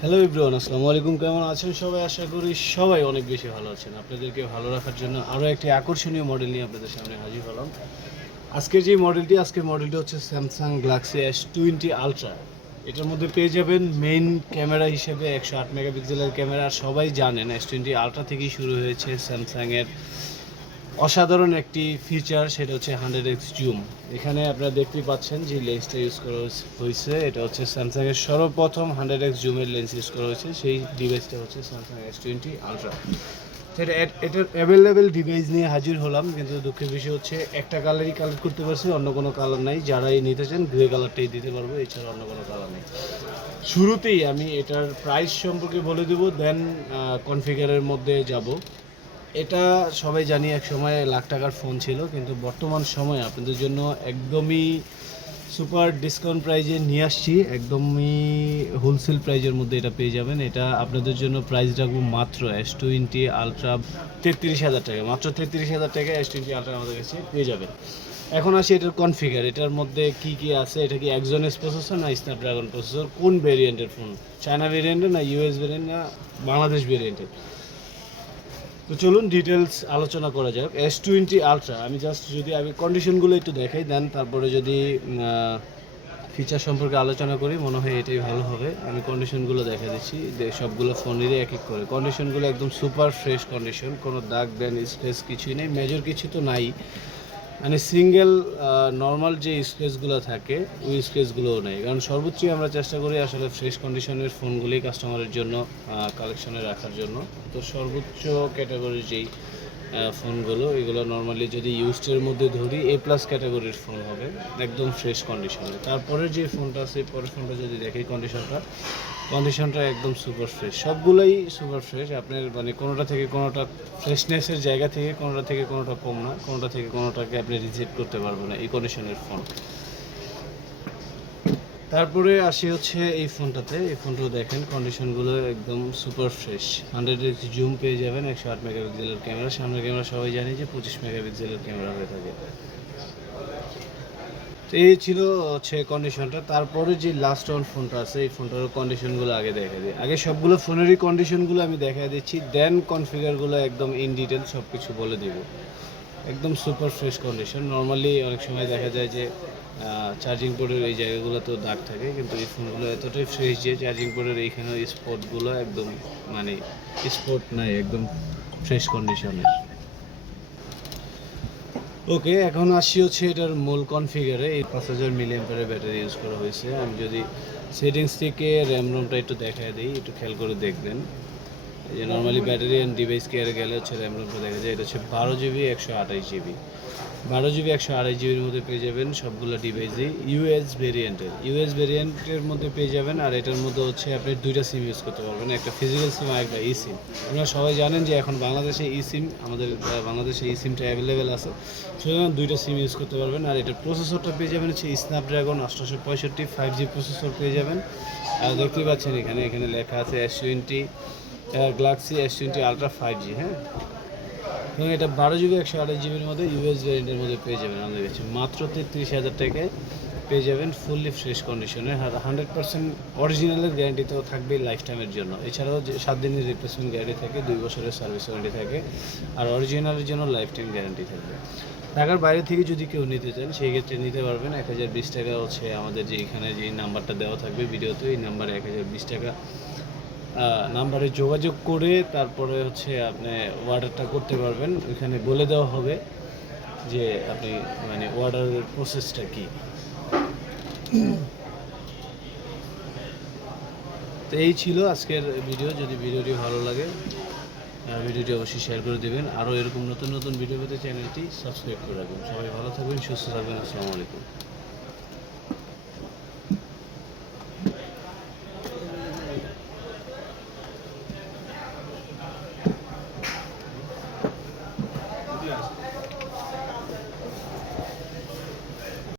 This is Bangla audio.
হ্যালো এভরিওয়ান, আসসালামু আলাইকুম। কেমন আছেন সবাই? আশা করি সবাই অনেক বেশি ভালো আছেন। আপনাদেরকে ভালো রাখার জন্য আরও একটি আকর্ষণীয় মডেল নিয়ে আপনাদের সামনে হাজির হলাম। আজকের মডেলটি হচ্ছে স্যামসাং গ্যালাক্সি S20 আলট্রা। এটার মধ্যে পেয়ে যাবেন মেইন ক্যামেরা হিসেবে 108 মেগাপিক্সেলের ক্যামেরা। সবাই জানেন S20 আলট্রা থেকেই শুরু হয়েছে স্যামসাংয়ের অসাধারণ একটি ফিচার, সেটা হচ্ছে 100x জুম। এখানে আপনারা দেখতেই পাচ্ছেন যে লেন্সটা ইউজ করা হয়েছে, এটা হচ্ছে স্যামসাংয়ের সর্বপ্রথম 100x জুমের লেন্স ইউজ করা হয়েছে। সেই ডিভাইসটা হচ্ছে স্যামসাং S20 আলট্রা। সেটা এটার অ্যাভেলেবেল ডিভাইস নিয়ে হাজির হলাম, কিন্তু দুঃখের বিষয় হচ্ছে একটা কালারই কালেক্ট করতে পারছি, অন্য কোনো কালার নাই। যারাই নিতে চান গ্রে কালারটাই দিতে পারবো, এছাড়া অন্য কোনো কালার নেই। শুরুতেই আমি এটার প্রাইস সম্পর্কে বলে দেবো, দেন কনফিগারের মধ্যে যাব। এটা সবাই জানি এক সময় লাখ টাকার ফোন ছিল, কিন্তু বর্তমান সময়ে আপনাদের জন্য একদমই সুপার ডিসকাউন্ট প্রাইজে নিয়ে আসছি। একদমই হোলসেল প্রাইজের মধ্যে এটা পেয়ে যাবেন। এটা আপনাদের জন্য প্রাইস রাখবো মাত্র S20 আলট্রা 33,000 টাকা। মাত্র 33,000 টাকা S20 আলট্রা আমাদের কাছে পেয়ে যাবেন। এখন আসি এটার কনফিগার। এটার মধ্যে কি কি আছে, এটা কি একজনেস প্রসেসর না স্ন্যাপড্রাগন প্রসেসর, কোন ভেরিয়েন্টের ফোন, চায়না ভেরিয়েন্টের না ইউএস ভেরিয়েন্ট না বাংলাদেশ ভেরিয়েন্টের। তো চলুন ডিটেলস আলোচনা করা যাক। S20 আলট্রা আমি কন্ডিশনগুলো একটু দেখাই, দেন তারপরে যদি ফিচার সম্পর্কে আলোচনা করি, মনে হয় এটাই ভালো হবে। আমি কন্ডিশনগুলো দেখা দিচ্ছি, সবগুলো ফোনেরই এক এক করে। কন্ডিশনগুলো একদম সুপার ফ্রেশ কন্ডিশন, কোনো দাগ দেন স্ক্র্যাচ কিছুই নেই, মেজর কিছু তো নাই। মানে সিঙ্গেল নর্মাল যে স্ক্র্যাচগুলো থাকে ওই স্ক্র্যাচগুলোও নেই, কারণ সর্বোচ্চই আমরা চেষ্টা করি আসলে ফ্রেশ কন্ডিশনের ফোনগুলি কাস্টমারের জন্য কালেকশনে রাখার জন্য। তো সর্বোচ্চ ক্যাটাগরির যেই ফোনগুলো, এগুলো নর্মালি যদি ইউজডের মধ্যে ধরি A+ ক্যাটাগরির ফোন হবে, একদম ফ্রেশ কন্ডিশনে। তারপরের যে ফোনটা আছে, পরের ফোনটা যদি দেখি, কন্ডিশনটা একদম সুপার ফ্রেশ, সবগুলোই সুপার ফ্রেশ। আপনার মানে কোনোটা থেকে কোনোটা ফ্রেশনেসের জায়গা থেকে কোনোটা থেকে কোনোটা কম না, কোনোটা থেকে কোনোটাকে আপনি রিজেক্ট করতে পারবেন না এই কন্ডিশনের ফোন। তারপরে আসি হচ্ছে এই ফোনটাও দেখেন কন্ডিশনগুলো একদম সুপার ফ্রেশ। 100x জুম পেয়ে যাবেন, 108 মেগাপিক্সেলের ক্যামেরা। সামনের ক্যামেরা সবাই জানি যে 25 মেগাপিক্সেলের ক্যামেরা হয়ে থাকে। তো এই ছিল হচ্ছে কন্ডিশনটা। তারপরে যে লাস্ট ওয়ান ফোনটা আছে, এই ফোনটারও কন্ডিশনগুলো আগে দেখা দিই। আগে সবগুলো ফোনেরই কন্ডিশনগুলো আমি দেখা দিচ্ছি, দেন কনফিগারগুলো একদম ইন ডিটেল সব কিছু বলে দিব। একদম সুপার ফ্রেশ কন্ডিশন। নর্মালি অনেক সময় দেখা যায় যে চার্জিং পোর্টের এই জায়গাগুলোতেও দাগ থাকে, কিন্তু এই ফোনগুলো এতটাই ফ্রেশ যে চার্জিং পোর্টের এইখানে স্পটগুলো একদম মানে স্পট নাই, একদম ফ্রেশ কন্ডিশনের। ওকে, এখন আসি হচ্ছে এটার মূল কনফিগারে। এই 5000 মিলিঅ্যাম্পিয়ারের ব্যাটারি ইউজ করা হয়েছে। আমি যদি সেটিংস থেকে র্যাম রোমটা একটু দেখায় দিই, একটু খেয়াল করে দেখবেন যে নর্মালি ব্যাটারি অ্যান্ড ডিভাইস কেয়ারে গেলে হচ্ছে র্যাম রোমটা দেখা যায়। এটা হচ্ছে 12GB 128GB। 12GB 128GBর মধ্যে পেয়ে যাবেন সবগুলো ডিভাইসই। ইউএস ভেরিয়েন্টের মধ্যে পেয়ে যাবেন। আর এটার মধ্যে হচ্ছে আপনি দুইটা সিম ইউজ করতে পারবেন, একটা ফিজিক্যাল সিম আর একটা ই সিম। আপনারা সবাই জানেন যে এখন বাংলাদেশে ই সিম, আমাদের বাংলাদেশে ই সিমটা অ্যাভেলেবেল আছে, সুতরাং দুইটা সিম ইউজ করতে পারবেন। আর এটার প্রসেসরটা পেয়ে যাবেন হচ্ছে স্ন্যাপড্রাগন 865 5G প্রসেসর পেয়ে যাবেন। আর দেখতেই পাচ্ছেন এখানে লেখা আছে S20 Galaxy S20 ultra 5G। হ্যাঁ, এবং এটা 12GB 128GBর মধ্যে ইউএস ভ্যারিয়েন্টের মধ্যে পেয়ে যাবেন আমাদের কাছে। মাত্র 33,000 টাকায় পেয়ে যাবেন ফুললি ফ্রেশ কন্ডিশনে। আর 100% অরিজিনালের গ্যারান্টি তো থাকবেই লাইফ টাইমের জন্য। এছাড়াও যে 7 দিনের রিপ্লেসমেন্ট গ্যারান্টি থাকে, 2 বছরের সার্ভিস ওয়ারেন্টি থাকে, আর অরিজিনালের জন্য লাইফ টাইম গ্যারান্টি থাকবে। ঢাকার বাইরে থেকে যদি কেউ নিতে চান সেই ক্ষেত্রে নিতে পারবেন। 1020 টাকা হচ্ছে আমাদের যে এখানে যে নাম্বারটা দেওয়া থাকবে ভিডিওতে, এই নাম্বারে 1020 টাকা নাম্বারে যোগাযোগ করে তারপরে হচ্ছে আপনি অর্ডারটা করতে পারবেন। ওইখানে বলে দেওয়া হবে যে আপনি মানে অর্ডারের প্রসেসটা কী। তো এই ছিল আজকের ভিডিও। যদি ভিডিওটি ভালো লাগে ভিডিওটি অবশ্যই শেয়ার করে দেবেন। আরও এরকম নতুন নতুন ভিডিও পেতে চ্যানেলটি সাবস্ক্রাইব করে রাখবেন। সবাই ভালো থাকবেন, সুস্থ থাকবেন। আসসালামু আলাইকুম।